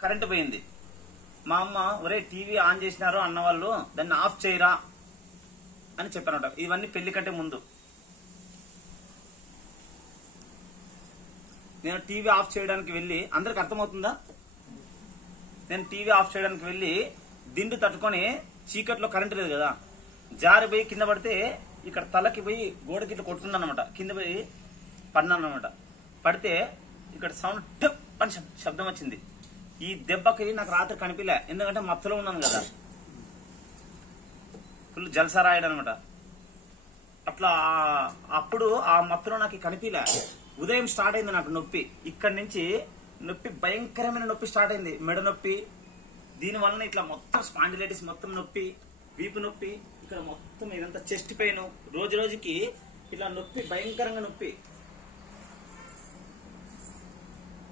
Current పోయింది. మా అమ్మ ఒరే టీవీ ఆన్ చేసినారు అన్న వాళ్ళు దాన్ని ఆఫ్ చేయరా అని చెప్పారట. ఇవన్నీ పెళ్లి కంటే ముందు. నేను టీవీ ఆఫ్ చేయడానికి వెళ్ళి, అందరికి అర్థమవుతుందా? నేను టీవీ ఆఫ్ చేయడానికి వెళ్ళి దిండు తట్టుకొని చీకట్లో కరెంటు లేదు కదా, జారిపోయి కింద పడితే ఇక్కడ తలకి పోయి గోడకి ఇట్లా కొట్టుకున్నాను అనమాట. కింద పోయి పడినాను అనమాట. పడితే ఇక్కడ సౌండ్ టప్ అని శబ్దం వచ్చింది. ఈ దెబ్బకి నాకు రాత్రి కనిపించలే, ఎందుకంటే మత్తులో ఉన్నాను కదా, ఫుల్ జలసా రాయడం అనమాట. అట్లా అప్పుడు ఆ మత్తులో నాకు కనిపించలే. ఉదయం స్టార్ట్ అయింది నాకు నొప్పి. ఇక్కడి నుంచి నొప్పి, భయంకరమైన నొప్పి స్టార్ట్ అయింది. మెడ నొప్పి, దీనివల్ల ఇట్లా మొత్తం స్పాండిలైటిస్ మొత్తం నొప్పి, వీపు నొప్పి, ఇక్కడ మొత్తం ఇదంతా చెస్ట్ పెయిన్, రోజు రోజుకి ఇట్లా నొప్పి, భయంకరంగా నొప్పి.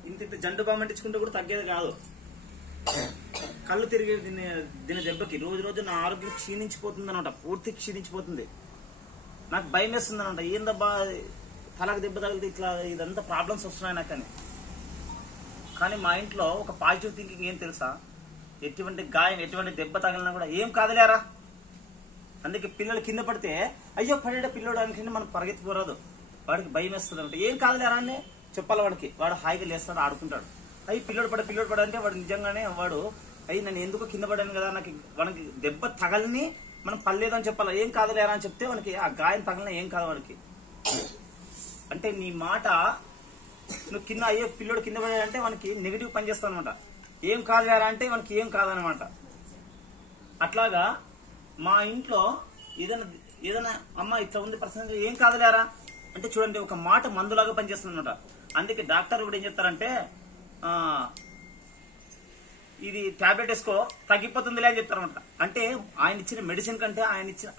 ఇంత జండు బామ్ అంటించుకుంటే కూడా తగ్గేది కాదు. కళ్ళు తిరిగేది దీని దెబ్బకి. రోజు రోజు నా ఆరోగ్యం క్షీణించిపోతుంది అనమాట, పూర్తి క్షీణించిపోతుంది. నాకు భయం వేస్తుంది అనమాట, ఏందబ్బా తలకు దెబ్బ తగిలితే ఇట్లా ఇదంతా ప్రాబ్లమ్స్ వస్తున్నాయి నాకు అని. కానీ మా ఇంట్లో ఒక పాజిటివ్ థింకింగ్ ఏం తెలుసా, ఎటువంటి గాయం ఎటువంటి దెబ్బ తగిలినా కూడా ఏం కాదులేరా. అందుకే పిల్లలు కింద పడితే అయ్యో పడే పిల్లోడు అనుకుంటే మనకు పరిగెత్తిపోరాదు, వాడికి భయం వేస్తుంది అనమాట. ఏం కాదులేరా అని చెప్పాలి వాడికి. వాడు హాయిగా లేస్తాడు, ఆడుకుంటాడు. అయ్యి పిల్లోడు పడ అంటే వాడు నిజంగానే వాడు అయ్యి నేను ఎందుకు కింద పడాను కదా, నాకు వానికి దెబ్బ తగలని మనం పర్లేదని చెప్పాలి. ఏం కాదులేరా అని చెప్తే వానికి ఆ గాయం తగలినా ఏం కాదు వాడికి. అంటే నీ మాట నువ్వు కింద అయ్యో పిల్లోడు కింద పడాడంటే వానికి నెగిటివ్ పనిచేస్తావు అనమాట. ఏం కాదులేరా అంటే వానికి ఏం కాదనమాట. అట్లాగా మా ఇంట్లో ఏదైనా అమ్మ ఇట్లా ఉంది పర్సనల్ ఏం కాదులేరా అంటే చూడండి ఒక మాట మందులాగా పనిచేస్తుంది అనమాట. అందుకే డాక్టర్ కూడా ఏం చెప్తారంటే ఇది టాబ్లెట్ వేసుకో తగ్గిపోతుందిలే అని చెప్తారనమాట. అంటే ఆయన ఇచ్చిన మెడిసిన్ కంటే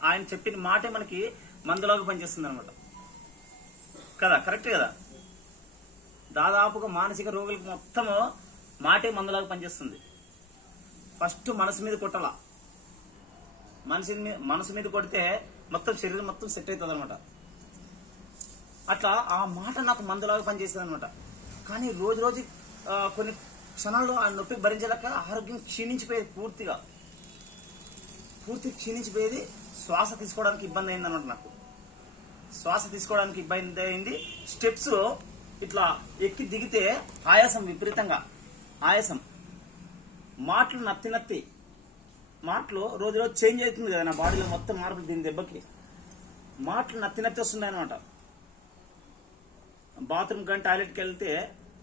ఆయన చెప్పిన మాటే మనకి మందులాగా పనిచేస్తుంది అనమాట కదా. కరెక్ట్ కదా. దాదాపుగా మానసిక రోగులకు మొత్తము మాటే మందులాగా పనిచేస్తుంది. ఫస్ట్ మనసు మీద కొట్టాల. మనసు మీద కొడితే మొత్తం శరీరం మొత్తం సెట్ అవుతుంది అనమాట. అట్లా ఆ మాట నాకు మందులాగా పనిచేస్తుంది అనమాట. కానీ రోజు రోజు కొన్ని క్షణాల్లో ఆ నొప్పి భరించలేక ఆరోగ్యం క్షీణించిపోయేది, పూర్తి క్షీణించిపోయేది. శ్వాస తీసుకోవడానికి ఇబ్బంది అయింది అనమాట. నాకు శ్వాస తీసుకోవడానికి ఇబ్బంది అయింది. స్టెప్స్ ఇట్లా ఎక్కి దిగితే ఆయాసం, విపరీతంగా ఆయాసం. మాటలు నత్తి మాటలు రోజు రోజు చేంజ్ అవుతుంది కదా, నా బాడీలో మొత్తం మార్పులు దీని దెబ్బకి. మాటలు నత్తి వస్తున్నాయి అనమాట. బాత్రూమ్ కానీ టాయిలెట్కి వెళ్తే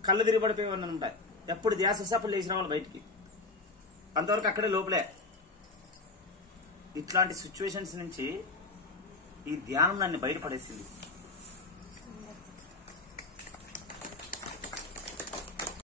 కళ్ళు తిరిగి పడిపోయేవన్నీ ఉంటాయి. ఎప్పుడు ధ్యాస వస్తే అప్పుడు లేచిన వాళ్ళు బయటికి, అంతవరకు అక్కడే లోపలే. ఇట్లాంటి సిచ్యువేషన్స్ నుంచి ఈ ధ్యానం నన్ను బయటపడేసింది.